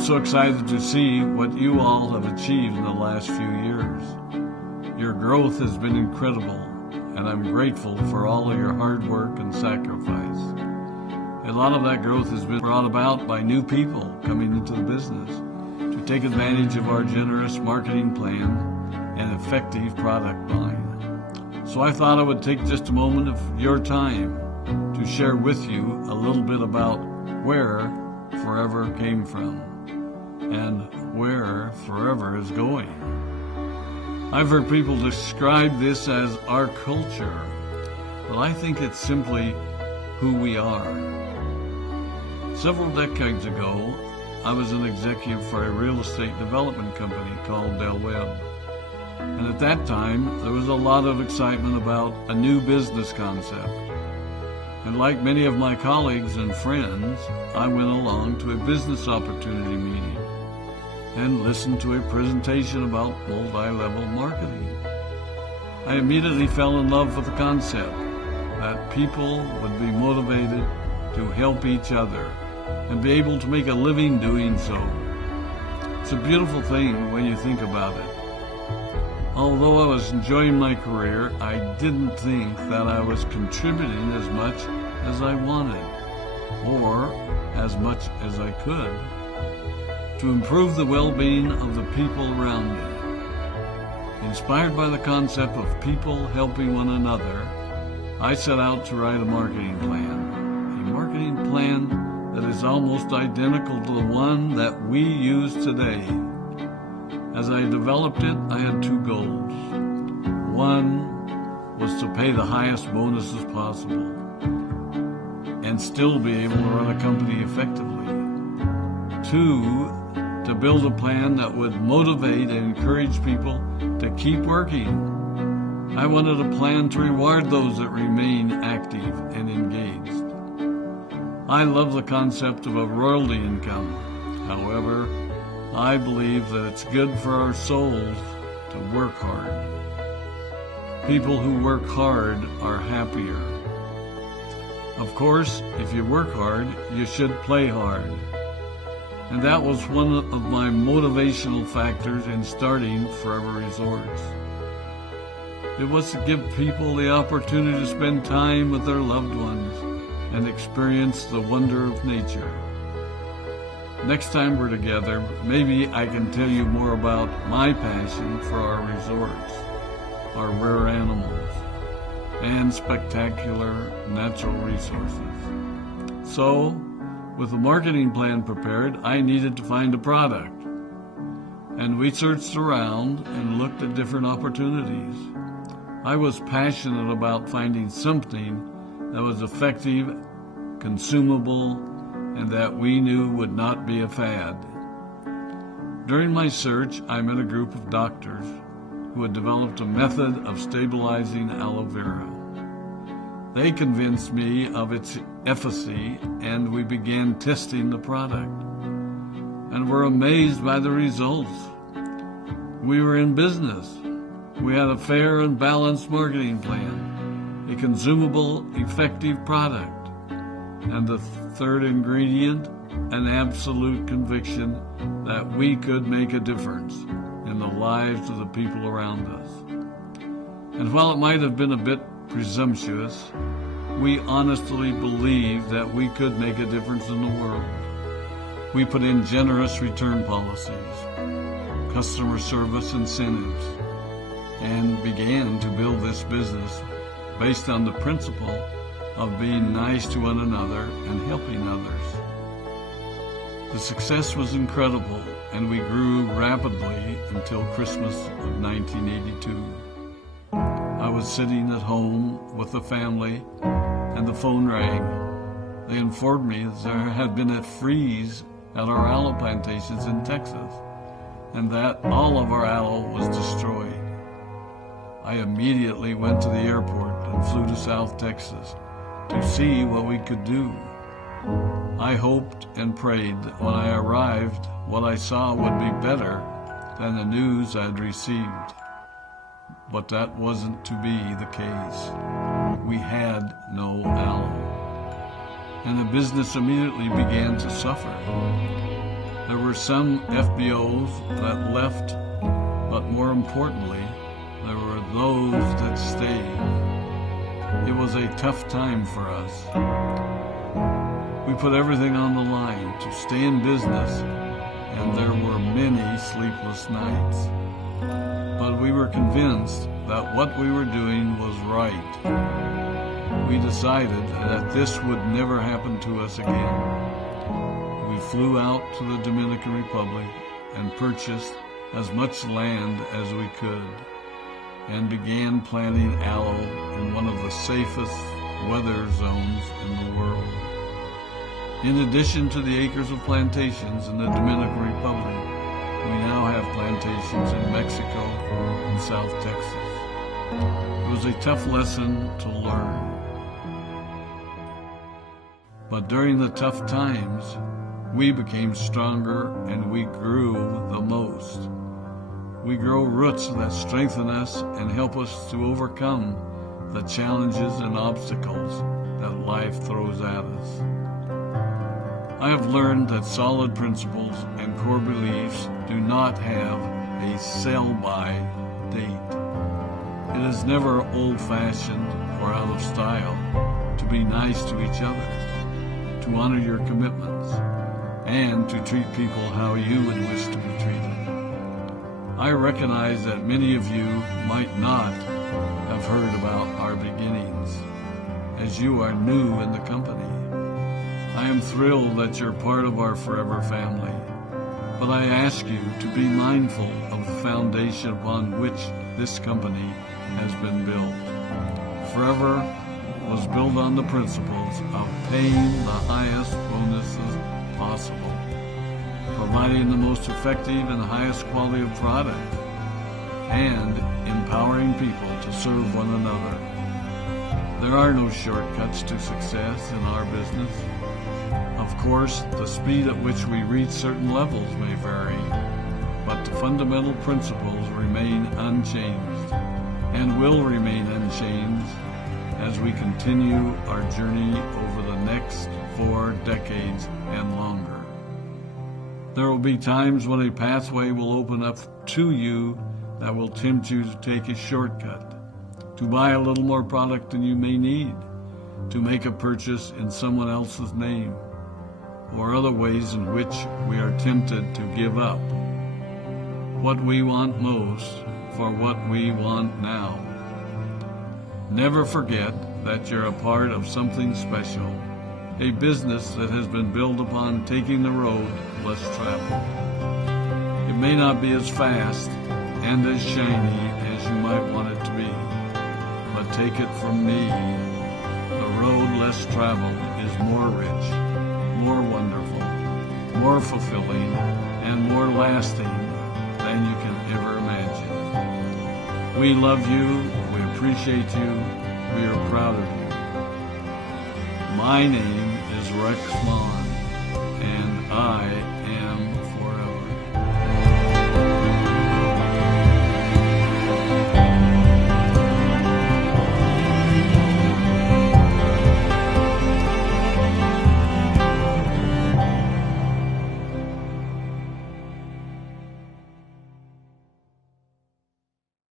I'm so excited to see what you all have achieved in the last few years. Your growth has been incredible, and I'm grateful for all of your hard work and sacrifice. A lot of that growth has been brought about by new people coming into the business to take advantage of our generous marketing plan and effective product line. So I thought I would take just a moment of your time to share with you a little bit about where Forever came from and where Forever is going. I've heard people describe this as our culture, but I think it's simply who we are. Several decades ago, I was an executive for a real estate development company called Del Webb. And at that time, there was a lot of excitement about a new business concept. And like many of my colleagues and friends, I went along to a business opportunity meeting and listened to a presentation about multi-level marketing. I immediately fell in love with the concept that people would be motivated to help each other and be able to make a living doing so. It's a beautiful thing when you think about it. Although I was enjoying my career, I didn't think that I was contributing as much as I wanted, or as much as I could, to improve the well-being of the people around me. Inspired by the concept of people helping one another, I set out to write a marketing plan that is almost identical to the one that we use today. As I developed it, I had two goals. One was to pay the highest bonuses possible and still be able to run a company effectively. Two, to build a plan that would motivate and encourage people to keep working. I wanted a plan to reward those that remain active and engaged. I love the concept of a royalty income. However, I believe that it's good for our souls to work hard. People who work hard are happier. Of course, if you work hard, you should play hard. And that was one of my motivational factors in starting Forever Resorts. It was to give people the opportunity to spend time with their loved ones and experience the wonder of nature. Next time we're together, maybe I can tell you more about my passion for our resorts, our rare animals, and spectacular natural resources. So, with the marketing plan prepared, I needed to find a product. And we searched around and looked at different opportunities. I was passionate about finding something that was effective, consumable, and that we knew would not be a fad. During my search, I met a group of doctors who had developed a method of stabilizing aloe vera. They convinced me of its efficacy, and we began testing the product, and were amazed by the results. We were in business. We had a fair and balanced marketing plan, a consumable, effective product, and the third ingredient, an absolute conviction that we could make a difference in the lives of the people around us. And while it might have been a bit presumptuous, we honestly believed that we could make a difference in the world. We put in generous return policies, customer service incentives, and began to build this business based on the principle of being nice to one another and helping others. The success was incredible, and we grew rapidly until Christmas of 1982. I was sitting at home with the family, and the phone rang. They informed me that there had been a freeze at our aloe plantations in Texas, and that all of our aloe was destroyed. I immediately went to the airport and flew to South Texas to see what we could do. I hoped and prayed that when I arrived, what I saw would be better than the news I'd received. But that wasn't to be the case. We had no aloe, and the business immediately began to suffer. There were were some FBOs that left, but more importantly, there were those that stayed. It was a tough time for us. We put everything on the line to stay in business, and there were many sleepless nights. But we were convinced that what we were doing was right. We decided that this would never happen to us again. We flew out to the Dominican Republic and purchased as much land as we could, and began planting aloe in one of the safest weather zones in the world. In addition to the acres of plantations in the Dominican Republic, we now have plantations in Mexico and South Texas. It was a tough lesson to learn. But during the tough times, we became stronger and we grew the most. We grow roots that strengthen us and help us to overcome the challenges and obstacles that life throws at us. I have learned that solid principles and core beliefs do not have a sell-by date. It is never old-fashioned or out of style to be nice to each other, to honor your commitments, and to treat people how you would wish to be treated. I recognize that many of you might not have heard about our beginnings, as you are new in the company. I am thrilled that you're part of our Forever family, but I ask you to be mindful of the foundation upon which this company has been built. Forever was built on the principles of paying the highest bonuses possible, providing the most effective and highest quality of product, and empowering people to serve one another. There are no shortcuts to success in our business. Of course, the speed at which we reach certain levels may vary, but the fundamental principles remain unchanged and will remain unchanged as we continue our journey over the next 4 decades and longer. There will be times when a pathway will open up to you that will tempt you to take a shortcut, to buy a little more product than you may need, to make a purchase in someone else's name, or other ways in which we are tempted to give up what we want most for what we want now. Never forget that you're a part of something special, a business that has been built upon taking the road less traveled. It may not be as fast and as shiny as you might want it to be, but take it from me, the road less traveled is more rich, more wonderful, more fulfilling, and more lasting than you can ever imagine. We love you, we appreciate you, we are proud of you. My name is Rex Maughan, and I